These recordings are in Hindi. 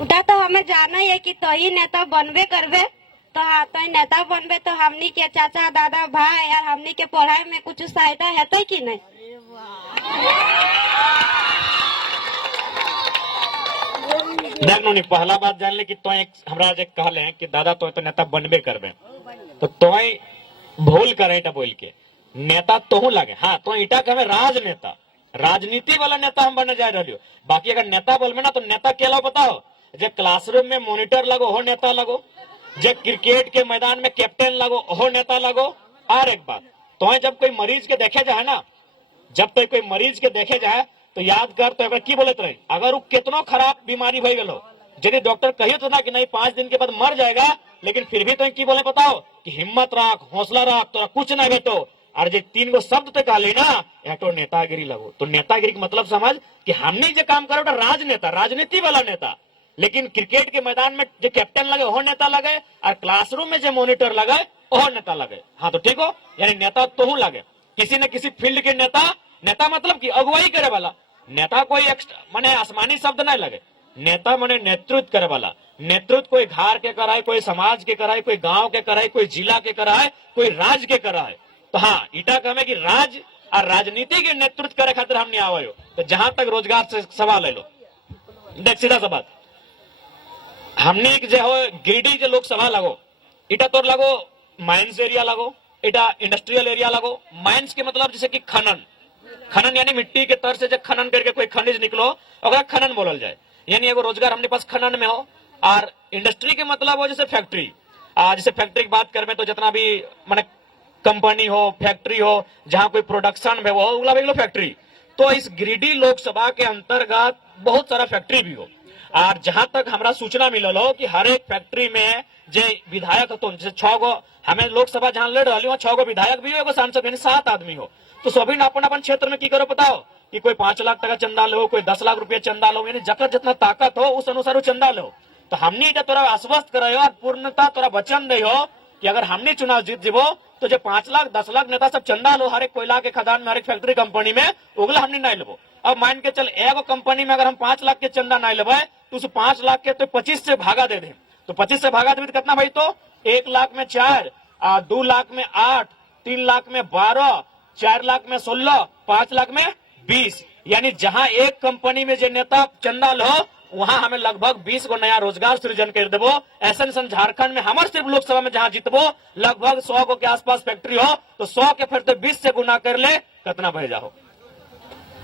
उठा तो हमें जाना ही है कि तो ही नेता बनबे करबे। तो हाँ, तो ही नेता बनबे तो हमनी के चाचा दादा भाई यार हमनी के पढ़ाई में कुछ सहायता है कि नहीं। देख नो पहला बात जान ले कि तो एक हमरा जे कहले हैं कि दादा तो नेता बनबे करबे, तो भूल करे बोल के नेता तो लगे। हाँ, तो इटा के हमें राजनेता राजनीति वाला नेता हम बनने जा रहे हो। बाकी अगर नेता बोलबे ना तो नेता के अलावा बताओ, जो क्लासरूम में मॉनिटर लगो हो नेता लगो, जो क्रिकेट के मैदान में कैप्टन लगो हो नेता लगो। और एक बात तो जब कोई मरीज के देखे जाए ना, जब तक कोई मरीज के देखे जाए तो याद कर तो की बोलते रहे, अगर वो कितना खराब बीमारी भई गलो, यदि डॉक्टर कही तो ना कि नहीं 5 दिन के बाद मर जाएगा, लेकिन फिर भी तो की बोले बताओ कि हिम्मत रख, हौसला रख, तो कुछ नहीं बेटो। और जो 3 गो शब्द तो कहले ना तो नेतागिरी लगो। तो नेतागिरी का मतलब समझ कि हमने जो काम करो राजनेता राजनीति वाला नेता, लेकिन क्रिकेट के मैदान में जो कैप्टन लगे वो नेता लगे, और क्लासरूम में जो मॉनिटर लगे वो नेता लगे। हाँ तो ठीक हो, यानी नेता तो लगे किसी न किसी फील्ड के नेता। नेता मतलब कि अगुवाई करे वाला नेता, कोई माने आसमानी शब्द नहीं लगे। नेता माने नेतृत्व करे वाला। नेतृत्व कोई घर के कराए, कोई समाज के कराए, कोई गांव के कराए, कोई जिला के कराए, कोई राज्य के कराए। तो हाँ, इटा कहे कि राज और राजनीति के नेतृत्व करे खातिर हमने आवे हो। तो जहां तक रोजगार से सवाल ले लो, देख सीधा सा बात, हमने जो हो गिरिडीह जो लोकसभा लगो, इटा तोर लगो माइंस एरिया लगो, इटा इंडस्ट्रियल एरिया लगो। माइंस के मतलब जैसे कि खनन, खनन यानी मिट्टी के तर से जब खनन करके कोई खनिज निकलो अगर खनन बोलल जाए, यानी एगो रोजगार हमने पास खनन में हो। और इंडस्ट्री के मतलब हो जैसे फैक्ट्री, जैसे फैक्ट्री की बात करें तो जितना भी माने कंपनी हो, फैक्ट्री हो, जहां कोई प्रोडक्शन में वो फैक्ट्री। तो इस गिरिडीह लोकसभा के अंतर्गत बहुत सारा फैक्ट्री भी हो। और जहां तक हमारा सूचना मिलल हो कि हर एक फैक्ट्री में जो विधायक हो, जैसे 6 गो हमें लोकसभा जहां लड़ रही हो 6 गो विधायक भी हो, एगो सांसद यानी 7 आदमी हो। तो सभी ने अपन अपन क्षेत्र में की करो बताओ कि कोई 5 लाख टका चंदा लो, कोई 10 लाख रुपया चंदा लो, यानी जकर जितना ताकत हो उस अनुसार वो चंदा लो। तो हमने तोरा आश्वस्त करे और पूर्णता तोरा वचन दे हो कि अगर हमने चुनाव जीत जीवो तो जो 5 लाख 10 लाख नेता सब चंदा लो हर एक कोयला के खदान में, हर एक फैक्ट्री कंपनी में, उगला हमने नहीं लेबो। अब मान के चल एगो कंपनी में अगर हम 5 लाख के चंदा नहीं लेबे तो उस 5 लाख के तो 25 से भागा दे दे। तो 25 से भागा दे तो कितना भाई, तो 1 लाख में 4, 2 लाख में 8, 3 लाख में 12, 4 लाख में 16, 5 लाख में 20। यानी जहां एक कंपनी में जो नेता चंदा लो वहां हमें लगभग 20 गो नया रोजगार सृजन कर देवो। ऐसा झारखंड में हमारे सिर्फ लोकसभा में जहां जीतबो लगभग 100 गो के आसपास फैक्ट्री हो, तो 100 के फिर तो 20 से गुना कर ले कितना भेजा हो।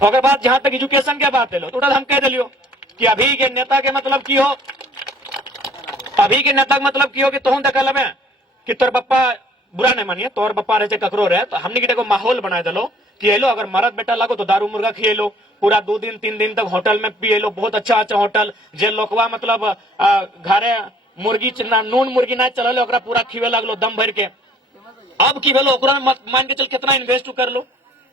अगर बात जहां तक एजुकेशन के बात ले लो तो हम कह दिलियो कि अभी के नेता के मतलब की हो, अभी के नेता के मतलब की हो कि तुम देखल में कि तोर पप्पा बुरा नहीं मानिए, तोर पप्पा रहे ककरो रहे, तो हमने को माहौल बना दिलो कि एलो अगर मरद बेटा लगो तो दारू मुर्गा खिए लो, पूरा 2 दिन 3 दिन तक होटल में पिए लो, बहुत अच्छा अच्छा होटल। जे लोकवा मतलब घरे मुर्गी नून मुर्गी नहीं चल पूरा खिवे लगलो दम भर के। अब की भेलो ओकरा में मान के चल कितना इन्वेस्ट कर लो,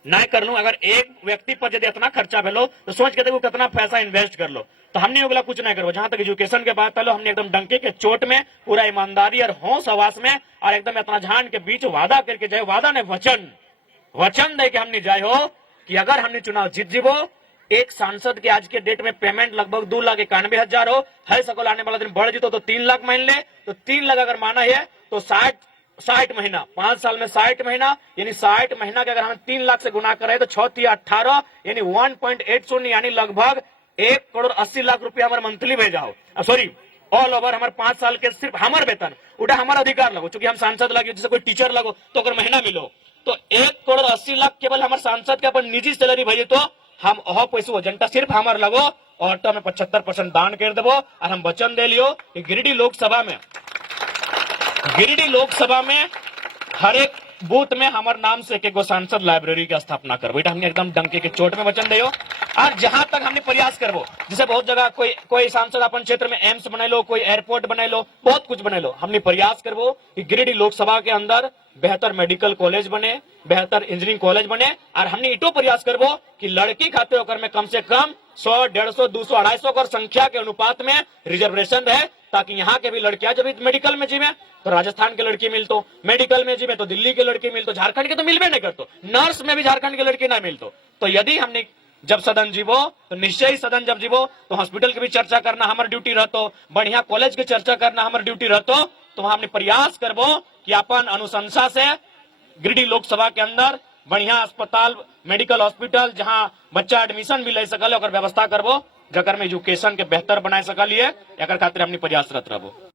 नहीं कर लो। अगर एक व्यक्ति पर यदि इतना खर्चा भेलो तो सोच के देखो कितना पैसा इन्वेस्ट कर लो। तो हमने अगला कुछ नहीं करो। जहां तक एजुकेशन के बात लो, हमने एकदम डंके के चोट में पूरा ईमानदारी और होश आवास में और एकदम इतना झान के बीच वादा करके जाए, वादा ने वचन दे के हमने जाए हो कि अगर हमने चुनाव जीत जीवो, एक सांसद के आज के डेट में पेमेंट लगभग 2,91,000 हो, है सकल आने वाला दिन बढ़ जीतो तो 3 लाख मान ले, तो 3 लाख अगर माना है तो 60 महीना, 5 साल में 60 महीना, यानी 60 महीना के अगर हम 3 लाख से गुना करें तो 6 × 18 यानी 1.80 यानी लगभग 1,80,00,000 रुपया हमारे मंथली भेजा हो। सॉरी, ऑल ओवर हमारे 5 साल के सिर्फ हमारे वेतन उठा हमारा अधिकार लगो, चूंकि हम सांसद लगे, जैसे कोई टीचर लगो तो अगर महीना मिलो तो 1,80,00,000 केवल हमारे सांसद के अपन निजी सैलरी भेजे तो हम ओह पैसा जनता सिर्फ हमारे लगो ऑटो में 75% दान कर देवो। और हम वचन दे लियो कि गिरिडीह लोकसभा में हर एक बूथ में हमारे नाम से एक सांसद लाइब्रेरी की स्थापना करबो। हमने एकदम डंके के चोट में वचन दियो। और जहां तक हमने प्रयास करबो, जैसे बहुत जगह कोई सांसद अपन क्षेत्र में एम्स बना लो, कोई एयरपोर्ट बना लो, बहुत कुछ बना लो, हमने प्रयास करबो कि गिरिडीह लोकसभा के अंदर बेहतर मेडिकल कॉलेज बने, बेहतर इंजीनियरिंग कॉलेज बने। और हमने इतो प्रयास करबो कि लड़की खाते होकर में कम से कम 100, 150, 200, 250 कर संख्या के अनुपात में रिजर्वेशन रहे, ताकि यहाँ के भी लड़कियां जब मेडिकल में जीवे तो राजस्थान के लड़की मिलतो, मेडिकल में जीवे तो दिल्ली के लड़की मिलतो, झारखंड के तो मिलवे नहीं करतो, नर्स में भी झारखंड के लड़की ना मिलतो। तो यदि हमने जब सदन जीवो तो निश्चय ही सदन जब जीवो तो हॉस्पिटल की भी चर्चा करना हमार ड्यूटी रहतो, बढ़िया कॉलेज की चर्चा करना हमार ड्यूटी रहतो। तो हमने प्रयास करबो कि अपन अनुशंसा से गिरिडीह लोकसभा के अंदर बढ़िया अस्पताल, मेडिकल हॉस्पिटल जहां बच्चा एडमिशन भी ले सकल, व्यवस्था करबो, जकर में एजुकेशन के बेहतर बनाए सकलिए, एकर खातिर हमने प्रयासरत रहबो।